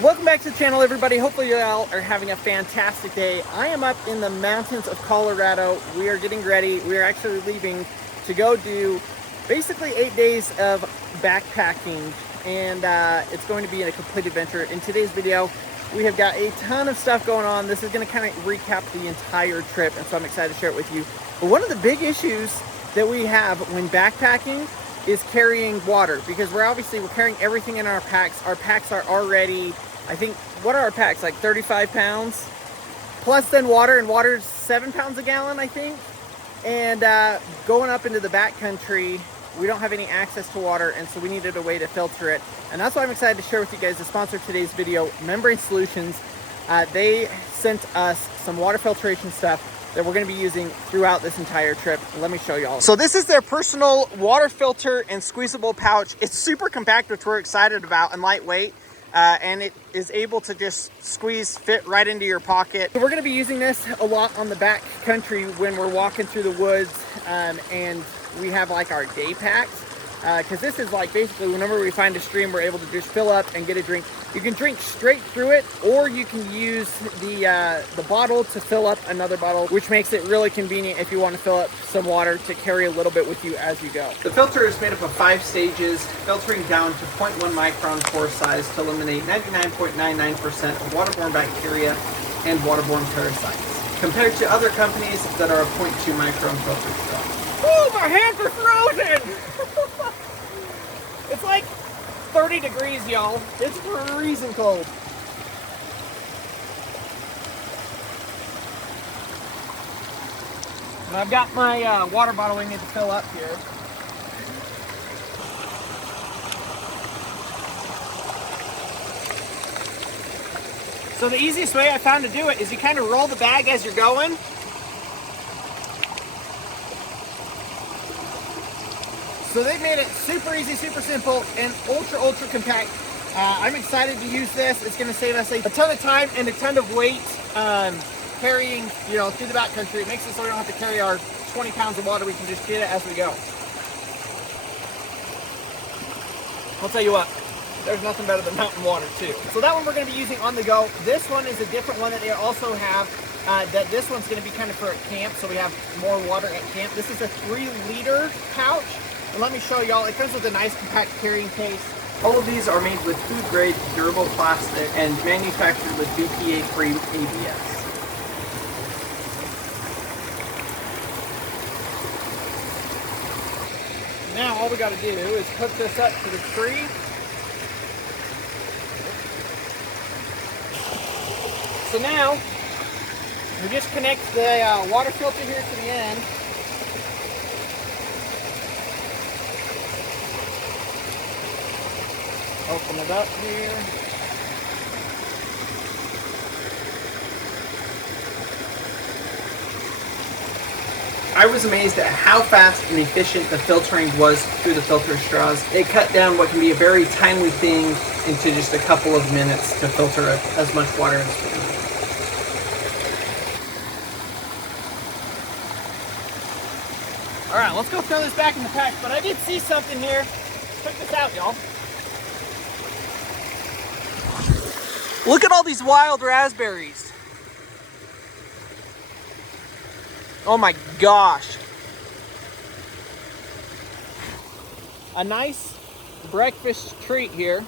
Welcome back to the channel, everybody. Hopefully you all are having a fantastic day. I am up in the mountains of Colorado. We are getting ready. We are actually leaving to go do basically 8 days of backpacking, and it's going to be a complete adventure. In today's video, we have got a ton of stuff going on. This is going to kind of recap the entire trip, and so I'm excited to share it with you. But one of the big issues that we have when backpacking is carrying water, because we're carrying everything in our packs. Our packs are already, I think, what are our packs, like 35 pounds? Plus then water, and water's 7 pounds a gallon, I think. And going up into the backcountry, we don't have any access to water, and so we needed a way to filter it. And that's why I'm excited to share with you guys the sponsor of today's video, Membrane Solutions. They sent us some water filtration stuff that we're going to be using throughout this entire trip. Let me show you all. So this is their personal water filter and squeezable pouch. It's super compact, which we're excited about, and lightweight. And it is able to just fit right into your pocket. So we're going to be using this a lot on the back country when we're walking through the woods, and we have like our day packs, because this is like basically whenever we find a stream, we're able to just fill up and get a drink. You can drink straight through it, or you can use the bottle to fill up another bottle, which makes it really convenient if you want to fill up some water to carry a little bit with you as you go. The filter is made up of 5 stages, filtering down to 0.1 micron pore size to eliminate 99.99% of waterborne bacteria and waterborne parasites, compared to other companies that are a 0.2 micron filter straw. Oh, my hands are frozen! It's like 30 degrees, y'all. It's freezing cold. And I've got my water bottle we need to fill up here. So the easiest way I found to do it is you kind of roll the bag as you're going. So they made it super easy, super simple, and ultra compact. I'm excited to use this. It's going to save us a ton of time and a ton of weight carrying, through the backcountry. It makes it so we don't have to carry our 20 pounds of water. We can just get it as we go. I'll tell you what, there's nothing better than mountain water too. So that one we're going to be using on the go. This one is a different one that they also have. This one's going to be kind of for camp, so we have more water at camp. This is a 3-liter pouch. And let me show y'all, it comes with a nice compact carrying case. All of these are made with food-grade durable plastic and manufactured with BPA-free ABS. Now all we got to do is hook this up to the tree. So now, we just connect the water filter here to the end. Open it up here. I was amazed at how fast and efficient the filtering was through the filter straws. It cut down what can be a very timely thing into just a couple of minutes to filter as much water as we need. All right, let's go throw this back in the pack, but I did see something here. Check this out, y'all. Look at all these wild raspberries. Oh my gosh. A nice breakfast treat here,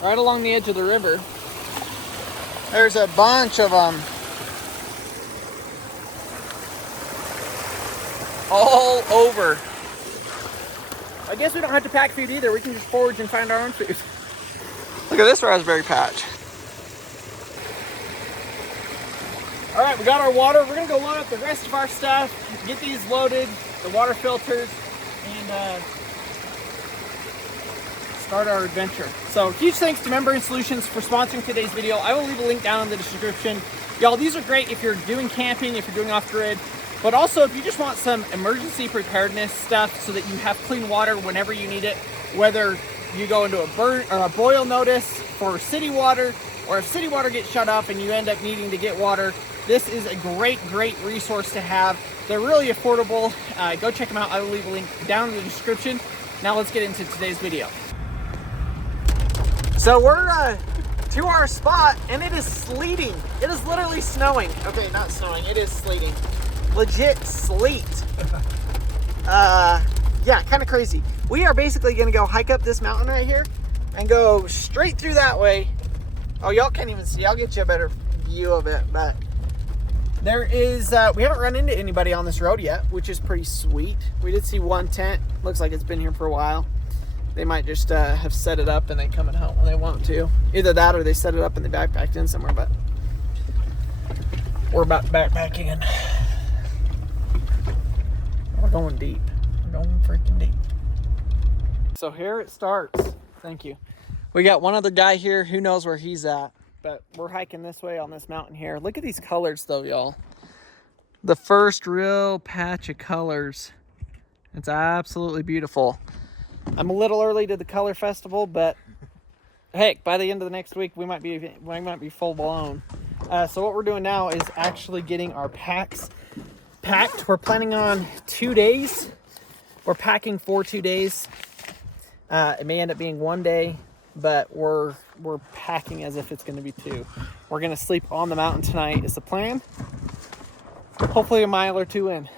right along the edge of the river. There's a bunch of them. All over. I guess we don't have to pack food either. We can just forage and find our own food. Look at this raspberry patch. All right, we got our water. We're gonna go load up the rest of our stuff, get these loaded, the water filters, and start our adventure. So huge thanks to Membrane Solutions for sponsoring today's video. I will leave a link down in the description. Y'all, these are great if you're doing camping, if you're doing off-grid, but also if you just want some emergency preparedness stuff so that you have clean water whenever you need it, whether you go into a boil notice for city water, or if city water gets shut off and you end up needing to get water, this is a great resource to have. They're really affordable. Go check them out. I will leave a link down in the description. Now let's get into today's video. So we're to our spot, and it is sleeting. It is literally snowing. Okay, not snowing, it is sleeting. Legit sleet. Yeah, kind of crazy. We are basically gonna go hike up this mountain right here and go straight through that way. Oh, y'all can't even see. I'll get you a better view of it, but there is, we haven't run into anybody on this road yet, which is pretty sweet. We did see one tent. Looks like it's been here for a while. They might just have set it up and they come out when they want to. Either that or they set it up and they backpacked in somewhere, but we're about to backpack in. We're going deep. We're going freaking deep. So here it starts. Thank you. We got one other guy here. Who knows where he's at? But we're hiking this way on this mountain here. Look at these colors though, y'all. The first real patch of colors. It's absolutely beautiful. I'm a little early to the color festival, but heck, by the end of the next week, we might be full blown. So what we're doing now is actually getting our packs packed. We're planning on 2 days. We're packing for 2 days. It may end up being 1 day, but we're packing as if it's going to be 2. We're going to sleep on the mountain tonight is the plan. Hopefully a mile or 2 in.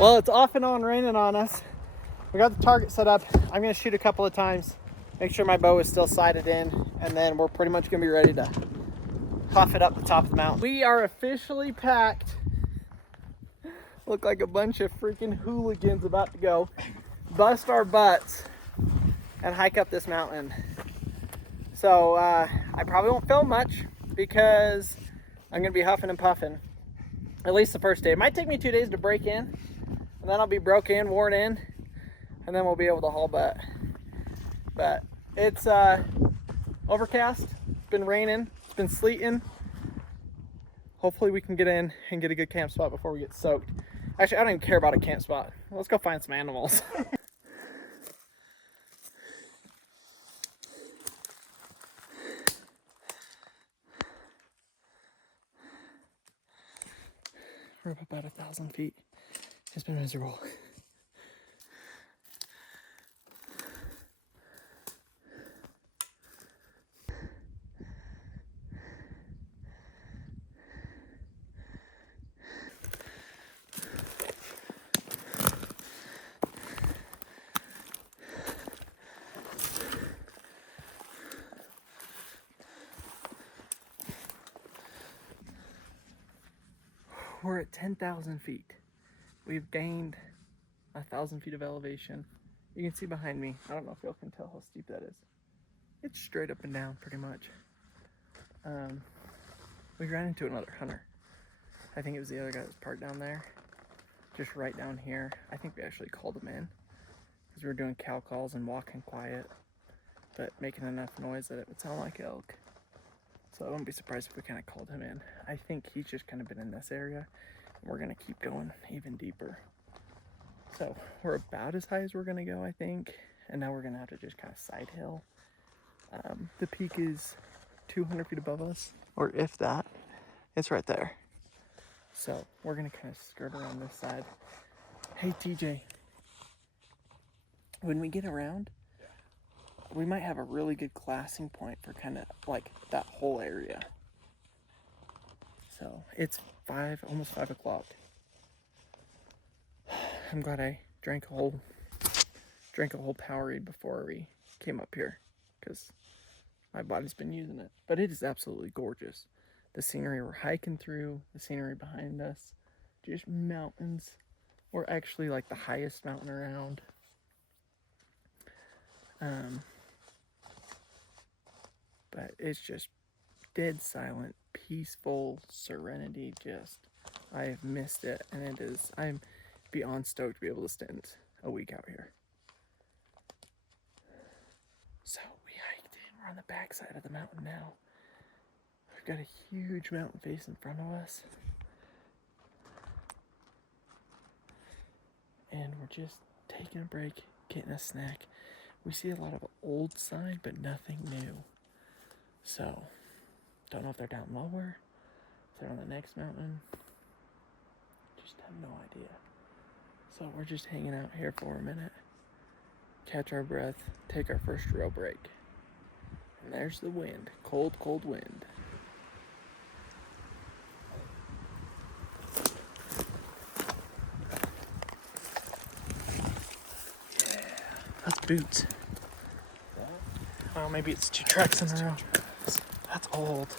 Well, it's off and on raining on us. We got the target set up. I'm gonna shoot a couple of times, make sure my bow is still sighted in, and then we're pretty much gonna be ready to huff it up the top of the mountain. We are officially packed. Look like a bunch of freaking hooligans about to go bust our butts and hike up this mountain. So I probably won't film much because I'm gonna be huffing and puffing, at least the first day. It might take me 2 days to break in, and then I'll be broke in, worn in, and then we'll be able to haul butt. But it's overcast, it's been raining, it's been sleeting. Hopefully we can get in and get a good camp spot before we get soaked. Actually, I don't even care about a camp spot. Let's go find some animals. We're up about 1,000 feet. It's been miserable. We're at 10,000 feet. We've gained 1,000 feet of elevation. You can see behind me. I don't know if y'all can tell how steep that is. It's straight up and down pretty much. We ran into another hunter. I think it was the other guy that was parked down there. Just right down here. I think we actually called him in because we were doing cow calls and walking quiet, but making enough noise that it would sound like elk. So I wouldn't be surprised if we kind of called him in. I think he's just kind of been in this area, and we're gonna keep going even deeper. So we're about as high as we're gonna go, I think, and now we're gonna have to just kind of side hill. The peak is 200 feet above us, or if that. It's right there. So we're gonna kind of skirt around this side. Hey TJ, when we get around, we might have a really good glassing point for kind of like that whole area. So it's almost 5 o'clock. I'm glad I drank a whole Powerade before we came up here, because my body's been using it. But it is absolutely gorgeous. The scenery we're hiking through, the scenery behind us, just mountains. We're actually like the highest mountain around. But it's just dead silent, peaceful serenity. Just, I have missed it, and I'm beyond stoked to be able to spend a week out here. So we hiked in. We're on the backside of the mountain now. We've got a huge mountain face in front of us. just taking a break, getting a snack. We see a lot of old sign, but nothing new. So, don't know if they're down lower, if they're on the next mountain. Just have no idea. So we're just hanging out here for a minute, catch our breath, take our first real break. And there's the wind, cold, cold wind. Yeah, that's boots. Well, maybe it's 2 tracks in a row. That's old.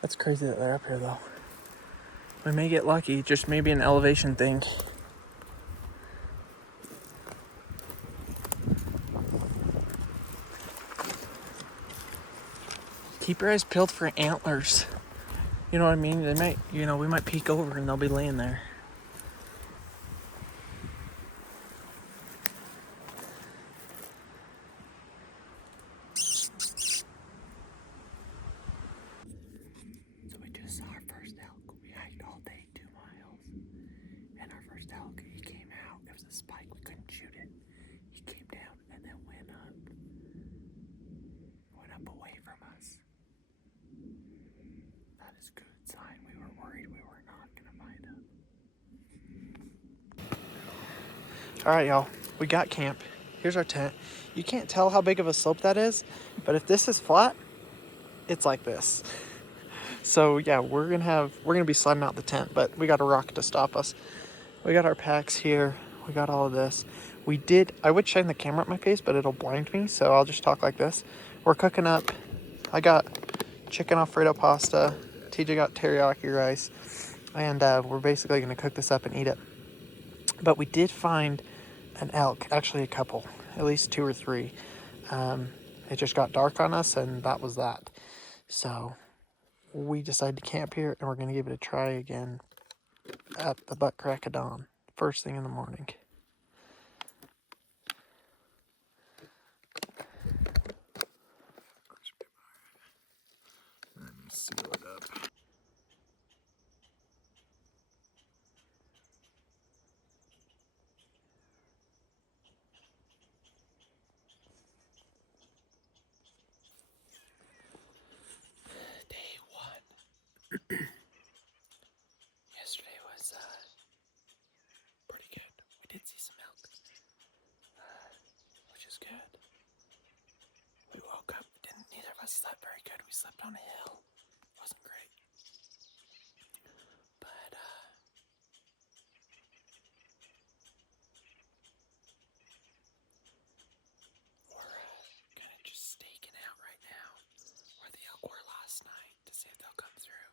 That's crazy that they're up here though. We may get lucky, just maybe an elevation thing. Keep your eyes peeled for antlers. You know what I mean? They might, we might peek over and they'll be laying there. So we just saw our first elk. We hiked all day, 2 miles. And our first elk, he came out. It was a spike. We couldn't shoot it. He came down and then went up away from us. That is a good sign. We were worried we were not going to find him. All right, y'all. We got camp. Here's our tent. You can't tell how big of a slope that is, but if this is flat, it's like this. So yeah, we're gonna be sliding out the tent, but we got a rock to stop us. We got our packs here. We got all of this. I would shine the camera at my face, but it'll blind me, so I'll just talk like this. We're cooking up. I got chicken Alfredo pasta. TJ got teriyaki rice. And we're basically gonna cook this up and eat it. But we did find an elk, actually a couple, at least 2 or 3. It just got dark on us, and that was that. So we decided to camp here, and we're gonna give it a try again at the butt crack of dawn, first thing in the morning. Seal it up. Day 1. Yesterday was pretty good. We did see some elk, which is good. We woke up, neither of us slept very good. We slept on a hill. Wasn't great. But we're kind of just staking out right now where the elk were last night to see if they'll come through.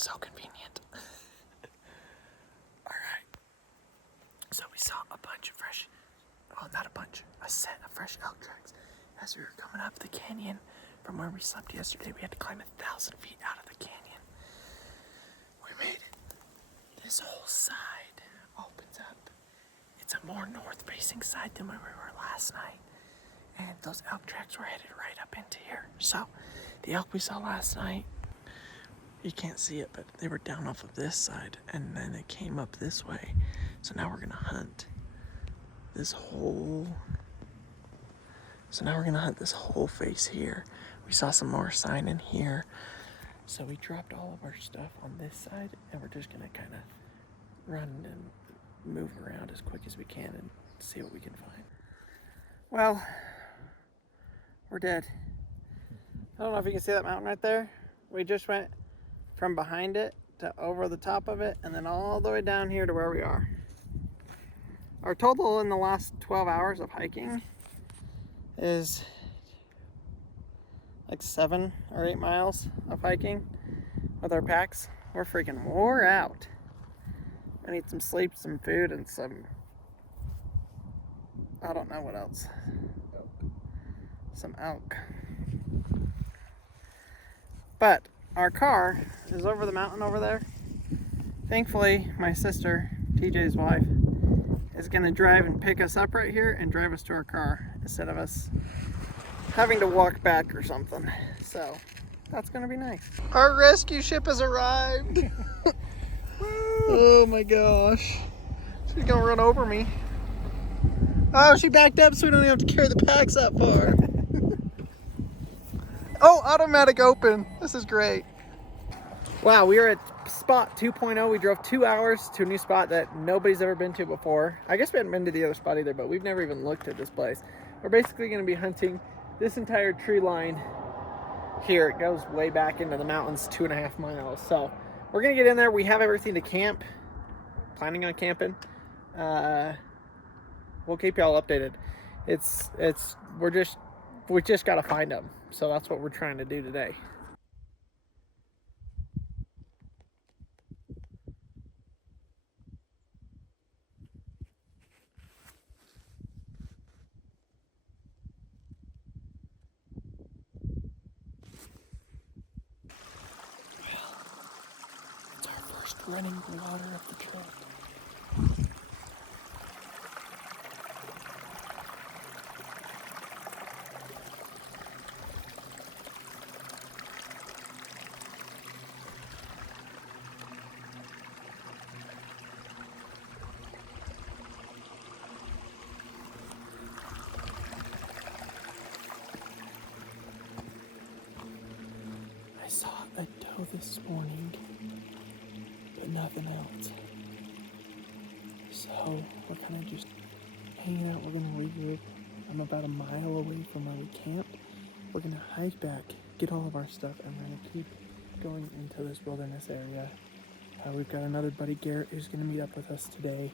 So convenient. Alright. So we saw a bunch of fresh, well, not a bunch, a set of fresh elk tracks. As we were coming up the canyon from where we slept yesterday, we had to climb 1,000 feet out of the canyon. We made it. This whole side opens up. It's a more north-facing side than where we were last night. And those elk tracks were headed right up into here. So, the elk we saw last night, you can't see it, but they were down off of this side, and then it came up this way. So now we're gonna hunt this whole face here. We saw some more sign in here. So we dropped all of our stuff on this side, and we're just gonna kind of run and move around as quick as we can and see what we can find. Well, we're dead. I don't know if you can see that mountain right there. We just went from behind it to over the top of it, and then all the way down here to where we are. Our total in the last 12 hours of hiking is like 7 or 8 miles of hiking with our packs. We're freaking wore out. I need some sleep, some food, and some, I don't know what else. Some elk. But our car is over the mountain over there. Thankfully, my sister, TJ's wife, is gonna drive and pick us up right here and drive us to our car instead of us having to walk back or something. So that's gonna be nice. Our rescue ship has arrived. Oh my gosh. She's gonna run over me. Oh, she backed up so we don't even have to carry the packs that far. Oh, automatic open. This is great. Wow, we are at spot 2.0. We drove 2 hours to a new spot that nobody's ever been to before. I guess we hadn't been to the other spot either, but we've never even looked at this place. We're basically going to be hunting this entire tree line here. It goes way back into the mountains, 2.5 miles. So we're going to get in there. We have everything to camp. Planning on camping. We'll keep y'all updated. We just got to find them. So that's what we're trying to do today. It's our first running water of the trip. I saw a doe this morning, but nothing else. So we're kind of just hanging out. We're gonna regroup. I'm about a mile away from where we camped. We're gonna hike back, get all of our stuff, and we're gonna keep going into this wilderness area. We've got another buddy, Garrett, who's gonna meet up with us today.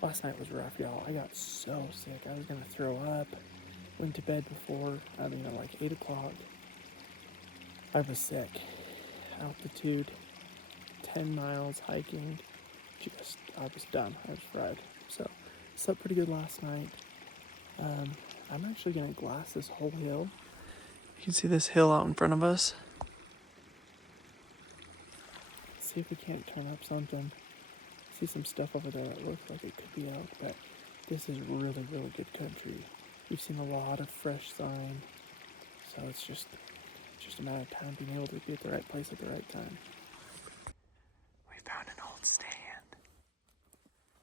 Last night was rough, y'all. I got so sick. I was gonna throw up. Went to bed before, like 8 o'clock. I was sick. Altitude, 10 miles hiking. I was done. I was fried. So, slept pretty good last night. I'm actually gonna glass this whole hill. You can see this hill out in front of us. See if we can't turn up something. See some stuff over there that looks like it could be elk, but this is really, really good country. We've seen a lot of fresh sign, so it's just a matter of time being able to be at the right place at the right time. We found an old stand.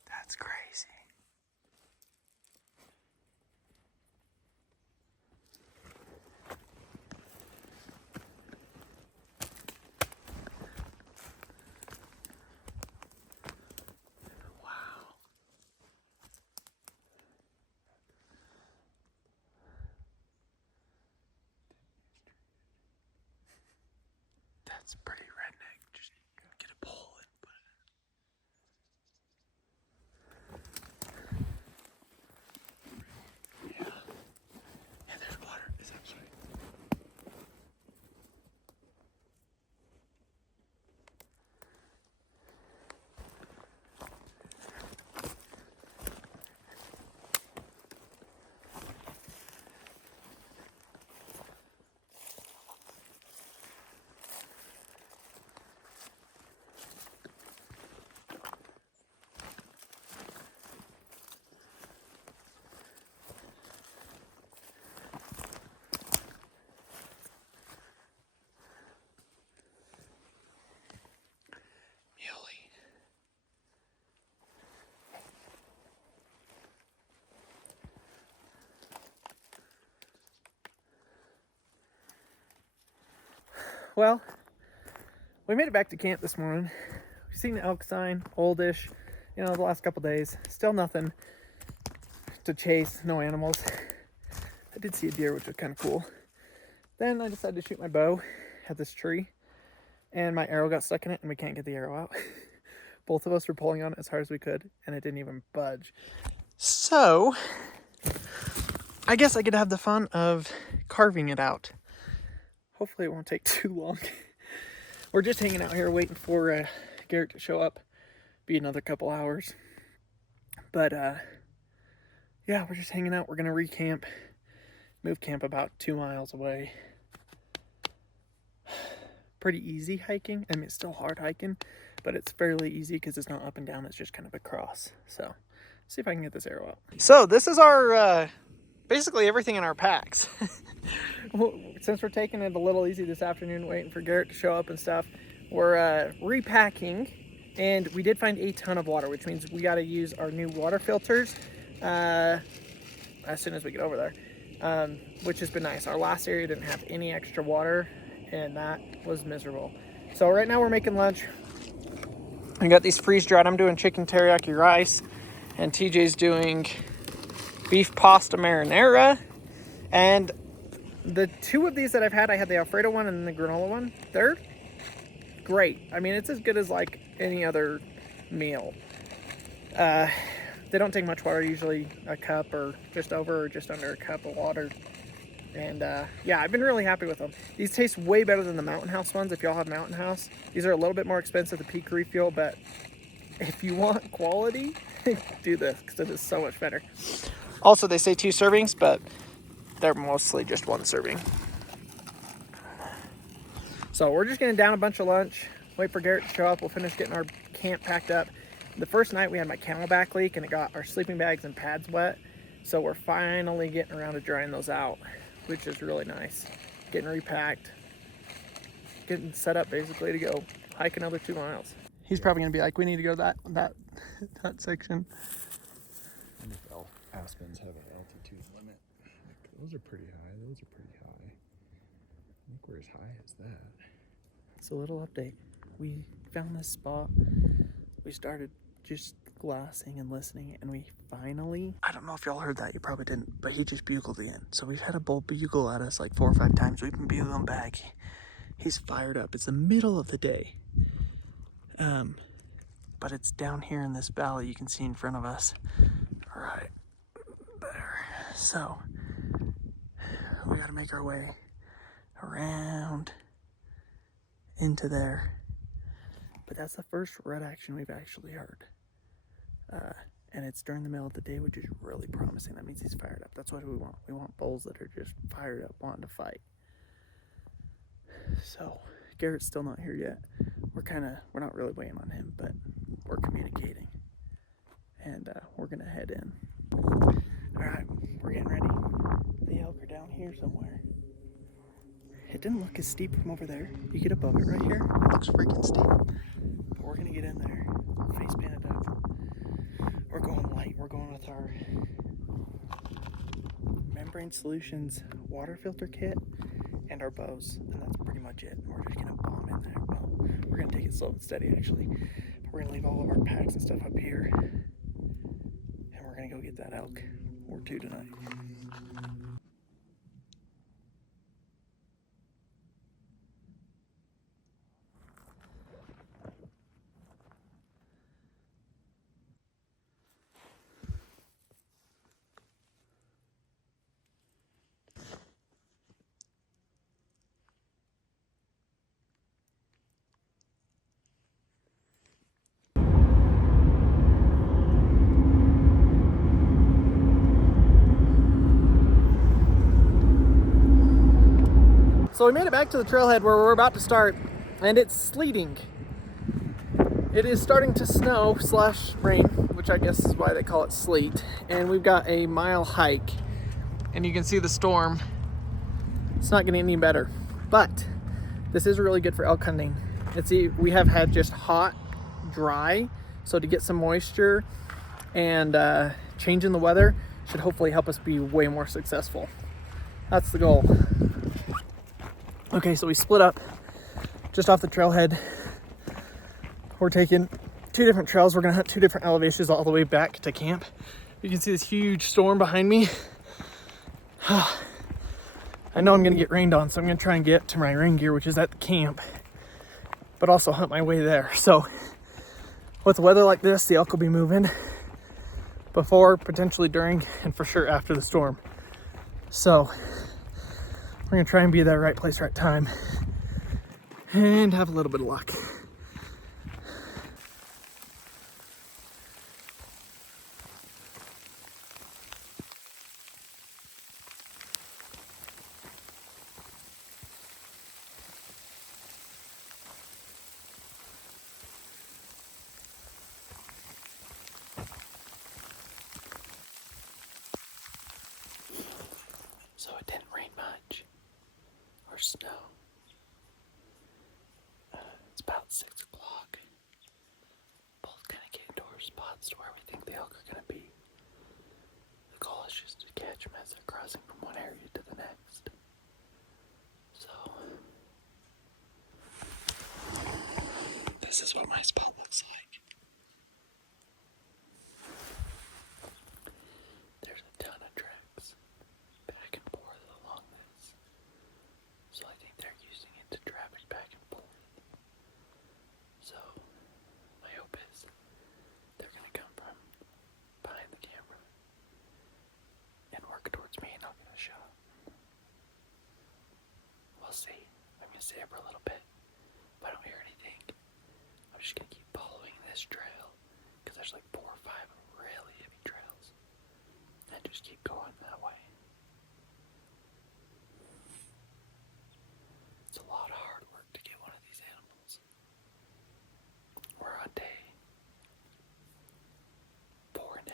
That's crazy. That's pretty redneck. Just get a pole and put it in. Yeah. Yeah, there's water. Is that right? well, we made it back to camp this morning. We've seen the elk sign, oldish, you know, the last couple days. Still nothing to chase, no animals. I did see a deer, which was kind of cool. Then I decided to shoot my bow at this tree, and my arrow got stuck in it, and we can't get the arrow out. Both of us were pulling on it as hard as we could, and it didn't even budge. So, I guess I could have the fun of carving it out. Hopefully it won't take too long. We're just hanging out here waiting for Garrett to show up. Be another couple hours. But, yeah, we're just hanging out. We're going to recamp. Move camp about 2 miles away. Pretty easy hiking. I mean, it's still hard hiking, but it's fairly easy because it's not up and down. It's just kind of a cross. So, see if I can get this arrow out. So, this is our, basically everything in our packs. Since we're taking it a little easy this afternoon, waiting for Garrett to show up and stuff, we're repacking, and we did find a ton of water, which means we got to use our new water filters as soon as we get over there, which has been nice. Our last area didn't have any extra water, and that was miserable. So right now we're making lunch. I got these freeze-dried. I'm doing chicken teriyaki rice, and TJ's doing beef pasta marinara. And the two of these that I've had, I had the Alfredo one and the granola one. They're great. I mean, it's as good as like any other meal. They don't take much water, usually a cup or just over or just under a cup of water. And yeah, I've been really happy with them. These taste way better than the Mountain House ones, if y'all have Mountain House. These are a little bit more expensive, the Peak Refuel, but if you want quality, do this, because it is so much better. Also, they say 2 servings, but they're mostly just 1 serving. So we're just gonna down a bunch of lunch, wait for Garrett to show up. We'll finish getting our camp packed up. The first night we had my camelback leak, and it got our sleeping bags and pads wet. So we're finally getting around to drying those out, which is really nice. Getting repacked, getting set up basically to go hike another 2 miles. He's probably gonna be like, we need to go that section. And if aspens have an altitude limit, like, those are pretty high. Those are pretty high. I think we're as high as that. So a little update. We found this spot. We started just glassing and listening, and we finally, I don't know if y'all heard that, you probably didn't, but he just bugled in. So we've had a bull bugle at us like 4 or 5 times. We've been bugling back. He's fired up. It's the middle of the day. But it's down here in this valley you can see in front of us. Right there. So we gotta make our way around into there. But that's the first red action we've actually heard. And it's during the middle of the day, which is really promising. That means he's fired up. That's what we want. We want bulls that are just fired up, wanting to fight. So Garrett's still not here yet. We're not really waiting on him, but we're communicating. And we're gonna head in. All right, we're getting ready. The elk are down here somewhere. It didn't look as steep from over there. You get above it right here, it looks freaking steep. But we're gonna get in there, face painted up. We're going light. We're going with our Membrane Solutions water filter kit and our bows, and that's pretty much it. We're just gonna bomb in there. Well, we're gonna take it slow and steady actually. But we're gonna leave all of our packs and stuff up here, and we're gonna go get that elk or 2 tonight. So we made it back to the trailhead where we're about to start, and it's sleeting. It is starting to snow / rain, which I guess is why they call it sleet. And we've got a mile hike, and you can see the storm. It's not getting any better, but this is really good for elk hunting. We have had just hot, dry, so to get some moisture and changing the weather should hopefully help us be way more successful. That's the goal. Okay, so we split up. just off the trailhead. We're taking 2 different trails. We're gonna hunt 2 different elevations all the way back to camp. You can see this huge storm behind me. I know I'm gonna get rained on, so I'm gonna try and get to my rain gear, which is at the camp, but also hunt my way there. So with the weather like this, the elk will be moving before, potentially during, and for sure after the storm. So we're gonna try and be at that right place, right time, and have a little bit of luck. So it didn't rain much or snow. It's about 6 o'clock. Both kind of getting towards spots to where we think the elk are going to be. The goal is just to catch them as they're crossing from one area to the next. So this is what my spot looks like. There's a ton of tracks back and forth along this. So I think they're using it to traffic back and forth. So my hope is they're going to come from behind the camera and work towards me, and I'll get a shot. We'll see. I'm going to stay for a little bit. If I don't hear anything, I'm just going to keep following this trail, because there's like 4 or 5 really heavy trails, and just keep going that way. It's a lot of hard work to get one of these animals. We're on day 4.5.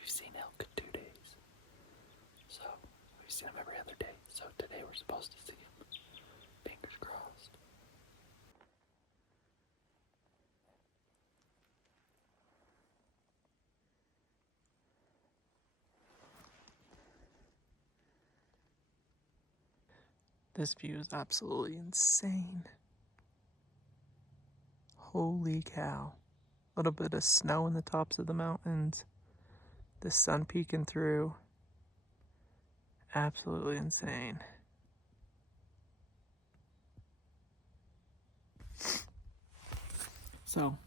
We've seen elk in 2 days. So we've seen them every other day. So today we're supposed to see them. Fingers crossed. This view is absolutely insane. Holy cow. A little bit of snow in the tops of the mountains. The sun peeking through. Absolutely insane. So,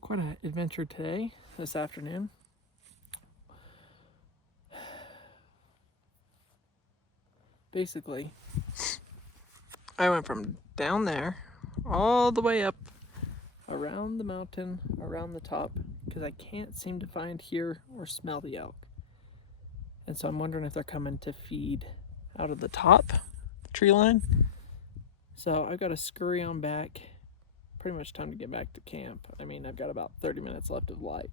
quite an adventure today, this afternoon. Basically, I went from down there all the way up around the mountain, around the top, because I can't seem to find, hear, or smell the elk. And so I'm wondering if they're coming to feed out of the top tree line. So I've got to scurry on back. Pretty much time to get back to camp. I mean, I've got about 30 minutes left of light.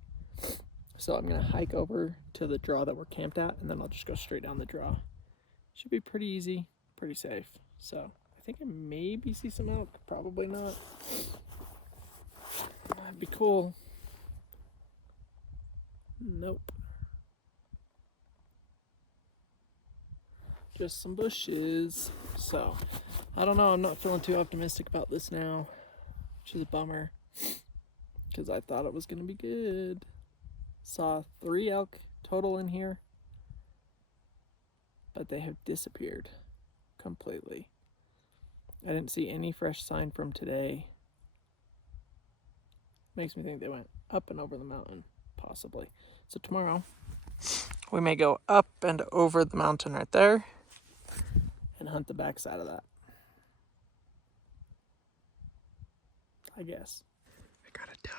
So I'm going to hike over to the draw that we're camped at, and then I'll just go straight down the draw. Should be pretty easy, pretty safe. So I think I maybe see some elk, probably not. That'd be cool. Nope. Just some bushes. So I don't know, I'm not feeling too optimistic about this now, which is a bummer, because I thought it was going to be good. Saw 3 elk total in here, but they have disappeared completely. I didn't see any fresh sign from today. Makes me think they went up and over the mountain, possibly. So tomorrow, we may go up and over the mountain right there and hunt the backside of that, I guess. I got a doe.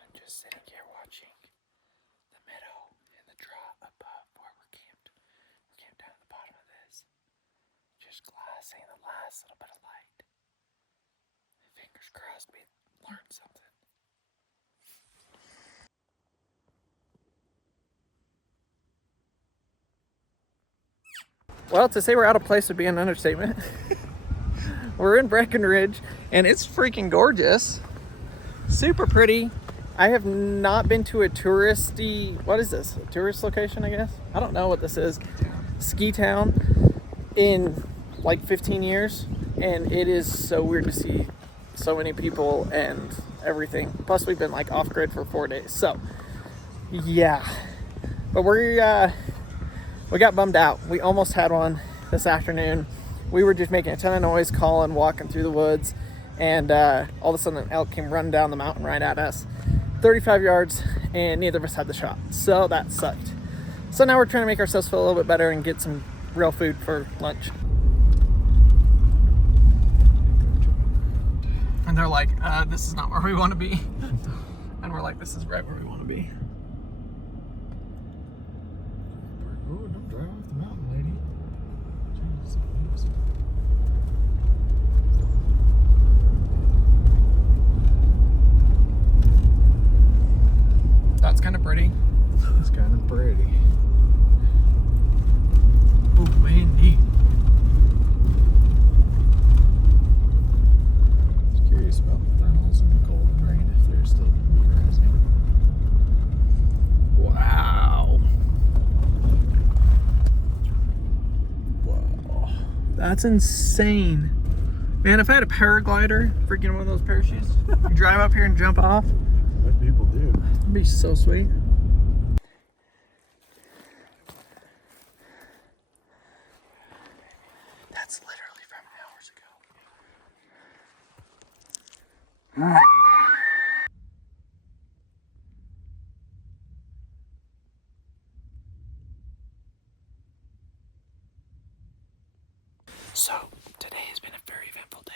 I'm just sitting here watching the meadow and the draw above where we're camped. We're camped down at the bottom of this. Just glassing the last little bit of light. Fingers crossed we learned something. Well, to say we're out of place would be an understatement. We're in Breckenridge, and it's freaking gorgeous. Super pretty. I have not been to a touristy, what is this? A tourist location, I guess? I don't know what this is. Ski town in like 15 years. And it is so weird to see so many people and everything. Plus, we've been like off grid for 4 days. So, yeah. But we got bummed out. We almost had one this afternoon. We were just making a ton of noise, calling, walking through the woods. And all of a sudden, an elk came running down the mountain right at us. 35 yards, and neither of us had the shot. So that sucked. So now we're trying to make ourselves feel a little bit better and get some real food for lunch. And they're like, this is not where we want to be. And we're like, this is right where we want to be. Oh, don't drive off the mountain, lady. Jeez. That's kind of pretty. It's kind of pretty. Ooh, windy. I was curious about the thermals in the cold and rain, if they're still going to be rising. Wow. Wow. That's insane. Man, if I had a paraglider, freaking one of those parachutes, you drive up here and jump off, What people do. it'd be so sweet. That's literally from hours ago. So, today has been a very eventful day.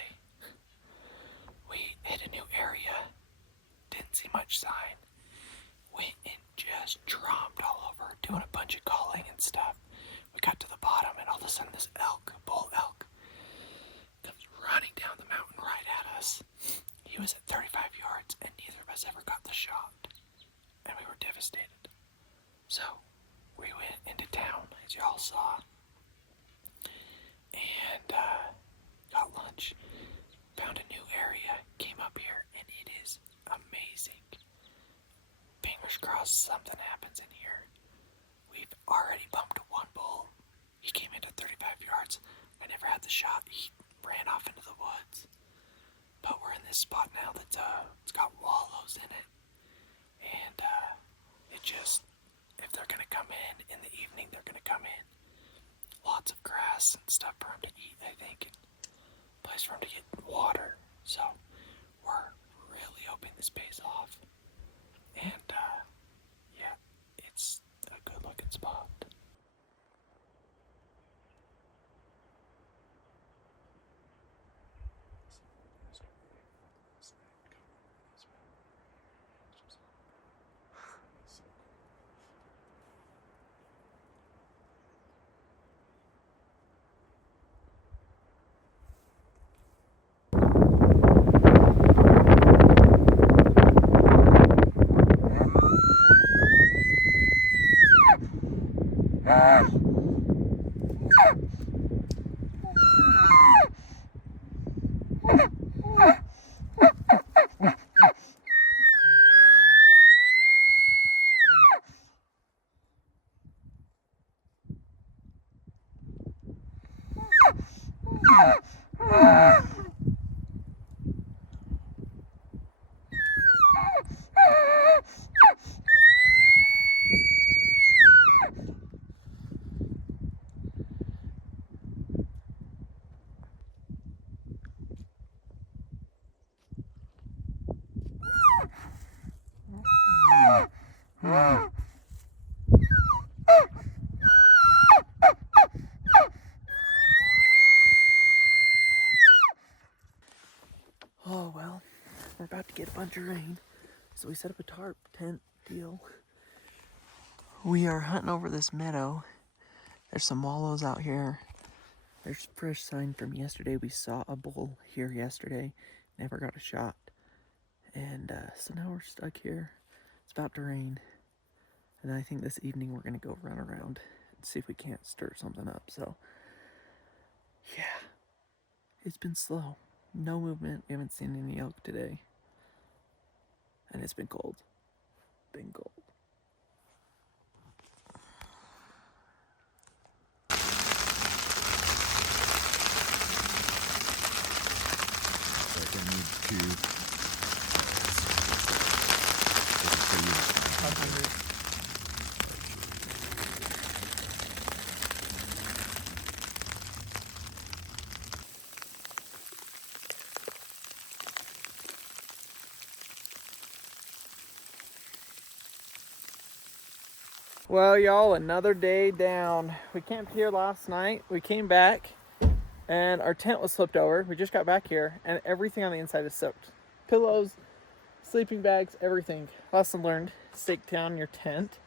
We hit a new area, didn't see much sign, went and just tromped all over, doing a bunch of calling and stuff. We got to the bottom, and all of a sudden this elk, bull elk, comes running down the mountain right at us. He was at 35 yards, and neither of us ever got the shot, and we were devastated. So, we went into town, as y'all saw, and got lunch, found a new area, came up here, and it is amazing. Fingers crossed something happens in here. We've already bumped one bull. He came into 35 yards. I never had the shot. He ran off into the woods. But we're in this spot now that's it's got wallows in it. And it just, if they're gonna come in the evening, they're gonna come in. Lots of grass and stuff for him to eat, I think, and place for him to get water. So we're really hoping this pays off. And yeah, it's a good looking spot. Oh well, we're about to get a bunch of rain, so we set up a tarp tent deal. We are hunting over this meadow. There's some wallows out here. There's fresh sign from yesterday. We saw a bull here yesterday, never got a shot. And so now we're stuck here. It's about to rain. And I think this evening we're gonna go run around and see if we can't stir something up. So Yeah, it's been slow. No movement. We haven't seen any elk today. And it's been cold. Been cold. Like I need to. 500. Well, y'all, another day down. We camped here last night. We came back and our tent was flipped over. We just got back here and everything on the inside is soaked. Pillows, sleeping bags, everything. Lesson learned, stake down your tent.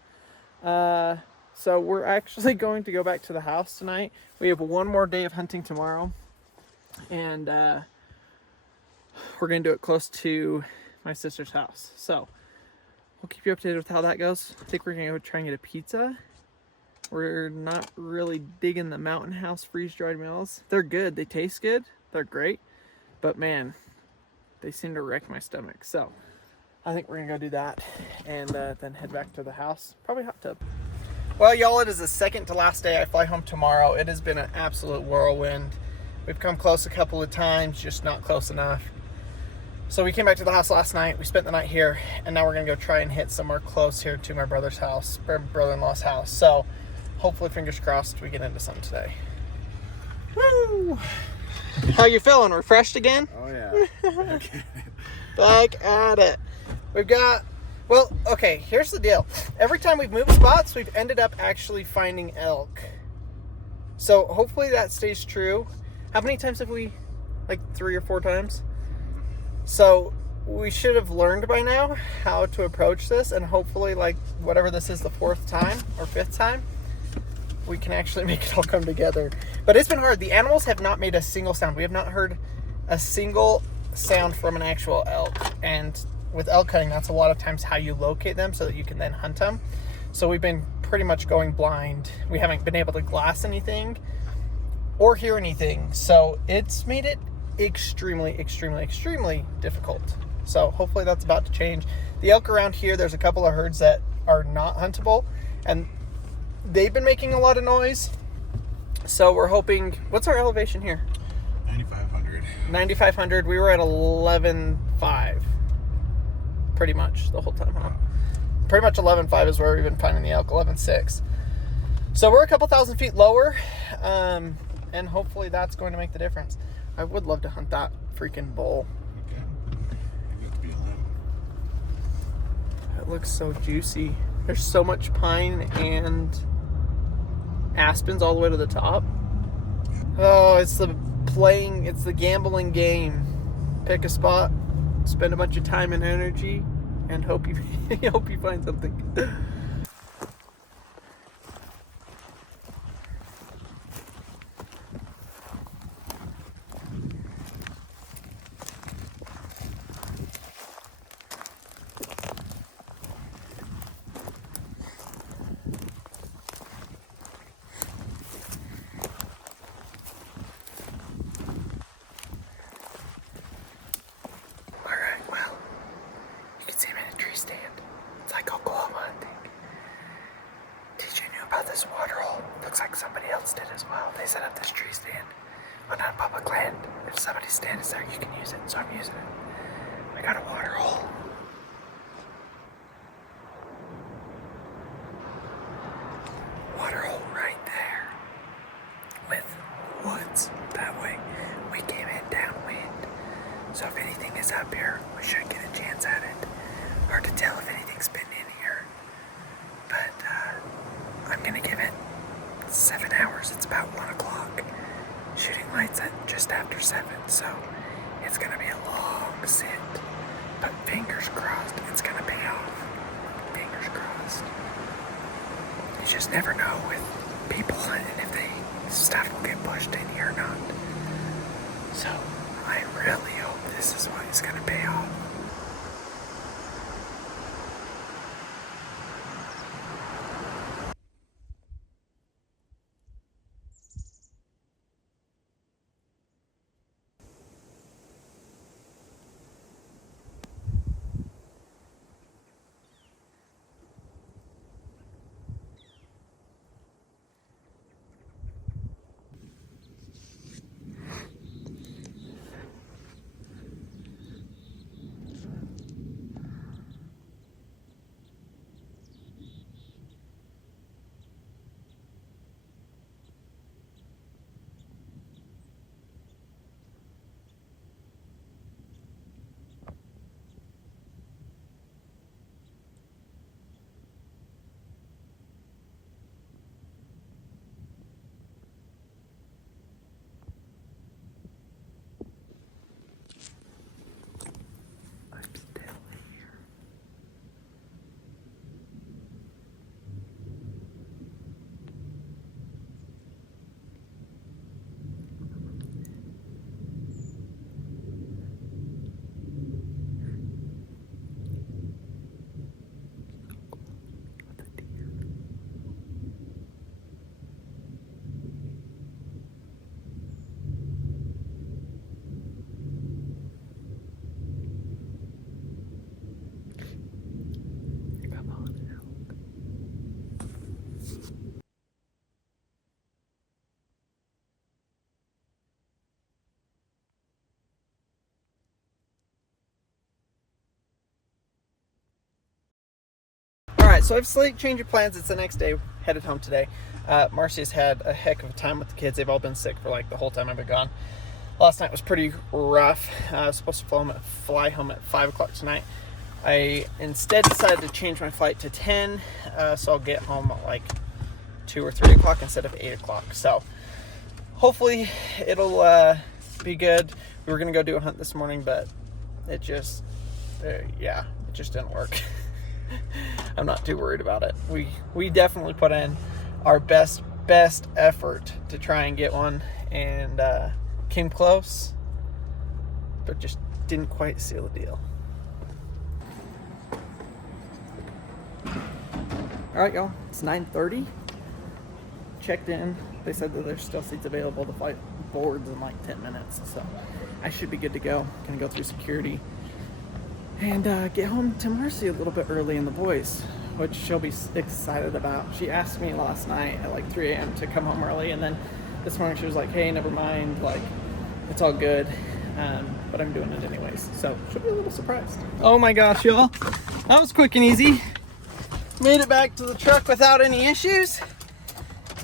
So we're actually going to go back to the house tonight. We have one more day of hunting tomorrow. And we're going to do it close to my sister's house. So we'll keep you updated with how that goes. I think we're going to go try and get a pizza. We're not really digging the Mountain House freeze-dried meals. They're good. They taste good. They're great. But man, they seem to wreck my stomach. So I think we're going to go do that and then head back to the house. Probably hot tub. Well, y'all, it is the second to last day. I fly home tomorrow. It has been an absolute whirlwind. We've come close a couple of times, just not close enough. So we came back to the house last night. We spent the night here, and now we're going to go try and hit somewhere close here to my brother's house, brother-in-law's house. So hopefully, fingers crossed, we get into something today. Woo! How you feeling? Refreshed again? Oh yeah. Back at it. We've got, well, okay, here's the deal. Every time we've moved spots, we've ended up actually finding elk. So hopefully that stays true. How many times have we, like 3 or 4 times? So we should have learned by now how to approach this, and hopefully, like, whatever this is, the 4th time or 5th time, we can actually make it all come together. But it's been hard. The animals have not made a single sound. We have not heard a single sound from an actual elk. And with elk hunting, that's a lot of times how you locate them so that you can then hunt them. So we've been pretty much going blind. We haven't been able to glass anything or hear anything. So it's made it extremely difficult. So hopefully that's about to change. The elk around here, there's a couple of herds that are not huntable, and they've been making a lot of noise. So we're hoping, what's our elevation here? 9,500. 9,500. We were at 11.5 pretty much the whole time, huh? Pretty much 11.5 is where we've been finding the elk, 11.6. So we're a couple thousand feet lower, and hopefully that's going to make the difference. I would love to hunt that freaking bull. Okay. Maybe to be a limb. It looks so juicy. There's so much pine and aspens all the way to the top. Oh, it's the gambling game. Pick a spot, spend a bunch of time and energy, and hope you hope you find something. Oklahoma, I think. TJ knew about this water hole. Looks like somebody else did as well. They set up this tree stand on public land. If somebody's stand is there, you can use it. So I'm using it. I got a water hole. Water hole right there. With woods that way. We came in downwind. So if anything is up here, we should get a chance at it. Hard to tell if anything's been in here. But I'm gonna give it 7 hours. It's about 1 o'clock. Shooting lights at just after 7, so it's gonna be a long sit. But fingers crossed, it's gonna pay off. Fingers crossed. You just never know with people hunting if stuff will get pushed in here or not. So I really hope this is what is gonna pay off. Alright, so I have a slight change of plans. It's the next day, headed home today. Marcy's had a heck of a time with the kids. They've all been sick for like the whole time I've been gone. Last night was pretty rough. I was supposed to fly home at 5 o'clock tonight. I instead decided to change my flight to 10, so I'll get home at like 2 or 3 o'clock instead of 8 o'clock. So hopefully it'll be good. We were going to go do a hunt this morning, but it just, it just didn't work. I'm not too worried about it. We definitely put in our best effort to try and get one, and came close, but just didn't quite seal the deal. All right, y'all, it's 9:30. Checked in. They said that there's still seats available. The flight boards in like 10 minutes, so I should be good to go. Gonna go through security and get home to Marcy a little bit early and the boys, which she'll be excited about. She asked me last night at like 3 a.m. to come home early, and then this morning she was like, hey, never mind, like, it's all good, but I'm doing it anyways, so she'll be a little surprised. Oh my gosh, y'all, that was quick and easy. Made it back to the truck without any issues.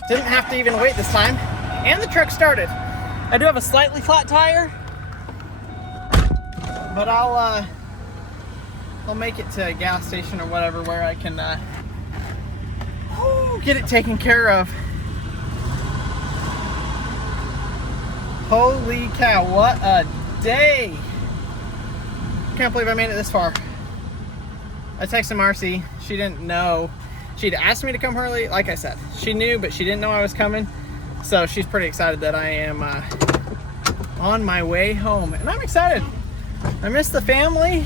Didn't have to even wait this time, and the truck started. I do have a slightly flat tire, but I'll make it to a gas station or whatever where I can get it taken care of. Holy cow, what a day. Can't believe I made it this far. I texted Marcy. She didn't know. She'd asked me to come early. Like I said, she knew, but she didn't know I was coming. So she's pretty excited that I am on my way home. And I'm excited. I miss the family.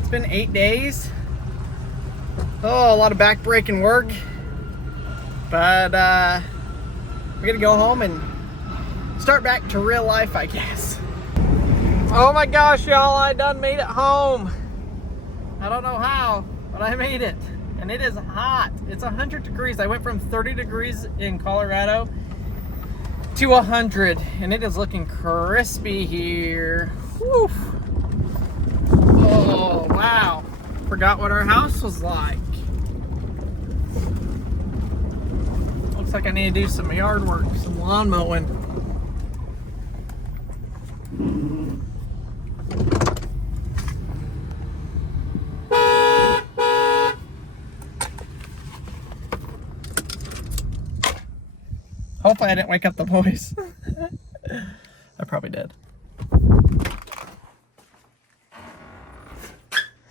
It's been 8 days. Oh, a lot of back-breaking work. But we're gonna go home and start back to real life, I guess. Oh my gosh, y'all, I done made it home. I don't know how, but I made it. And it is hot. It's 100 degrees. I went from 30 degrees in Colorado to 100, and it is looking crispy here. Woo. Oh, wow. Forgot what our house was like. Looks like I need to do some yard work, some lawn mowing. Hopefully I didn't wake up the boys. I probably did.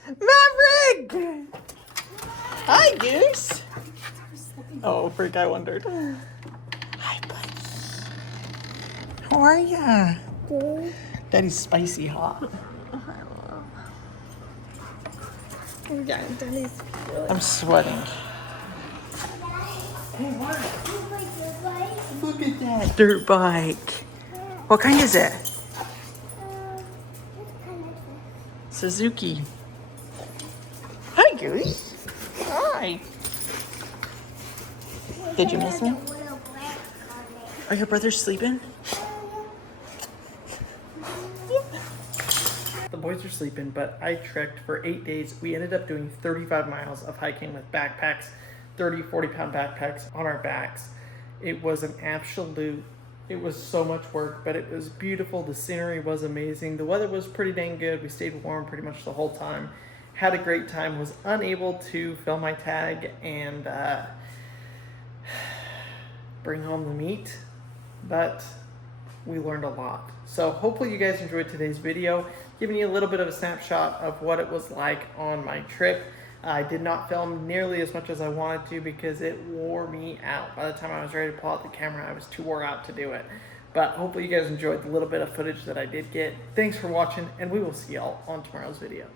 Maverick! Hi, Goose. Oh, freak, I wondered. Hi, buddy. How are ya? Good. Daddy's spicy hot. Yeah, Daddy's really... I'm sweating. Hey, what? Look at that dirt bike. What kind is it? Suzuki. Hi, Goose. Hi. Did you miss me? Are your brothers sleeping? The boys are sleeping, but I trekked for 8 days. We ended up doing 35 miles of hiking with backpacks, 30, 40-pound backpacks on our backs. It was it was so much work, but it was beautiful. The scenery was amazing. The weather was pretty dang good. We stayed warm pretty much the whole time. Had a great time. Was unable to film my tag and bring home the meat, but we learned a lot. So hopefully you guys enjoyed today's video, giving you a little bit of a snapshot of what it was like on my trip. I did not film nearly as much as I wanted to because it wore me out. By the time I was ready to pull out the camera, I was too wore out to do it. But hopefully you guys enjoyed the little bit of footage that I did get. Thanks for watching, and we will see y'all on tomorrow's video.